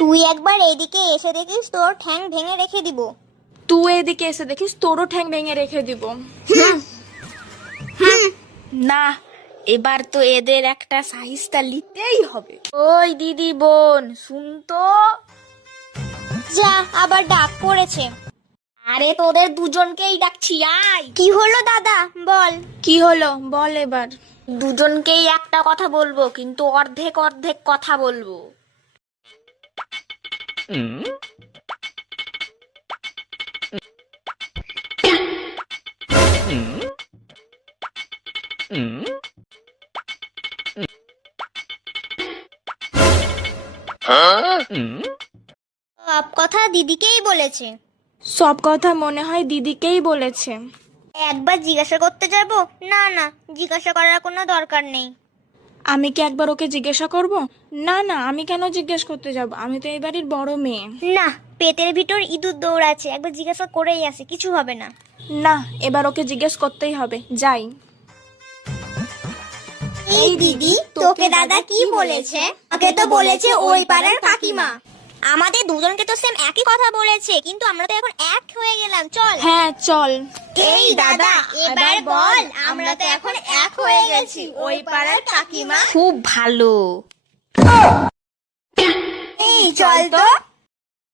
তুই একবার এদিকে এসে দেখিস, তোর ঠ্যাং ভেঙে রেখে দিব। তুই এদিকে এসে দেখিস, তোরও ঠ্যাং ভেঙে রেখে দিব। না, এবার তো এদের একটা সাহিস্তা নিতেই হবে। ওই দিদি বোন, শুন তো। যা, আবার ডাক পড়েছে। আরে তোদের দুজনকেই ডাকছি, আয়। কি হলো দাদা, বল। কি হলো বল এবার। দুজনকেই একটা কথা বলবো, কিন্তু অর্ধেক অর্ধেক কথা বলবো। সব কথা দিদিকেই বলেছে। সব কথা মনে হয় দিদিকেই বলেছে। একবার জিজ্ঞাসা করতে যাব? না না, জিজ্ঞাসা করার কোনো দরকার নেই। আমি কি একবার ওকে জিজ্ঞাসা করব? না না, আমি কেন জিজ্ঞেস করতে যাব? আমি তো এই বাড়ির বড় মেয়ে। না, পেটের ভিতর ইঁদুর দৌড়াচ্ছে, একবার জিজ্ঞাসা করেই আসে, কিছু হবে না। না, এবার ওকে জিজ্ঞেস করতেই হবে, যাই। এই দিদি, তোকে দাদা কি বলেছে? ওকে তো বলেছে ওই পাড়ার কাকিমা। আমাদের দুজনকে তো সেম একই কথা বলেছে, কিন্তু আমরা তো এখন এক হয়ে গেলাম, চল। হ্যাঁ চল। এই দাদা, এবার বল, আমরা তো এখন এক হয়ে গেছি, ওই পাড়ার কাকিমা। খুব ভালো। এই চল তো।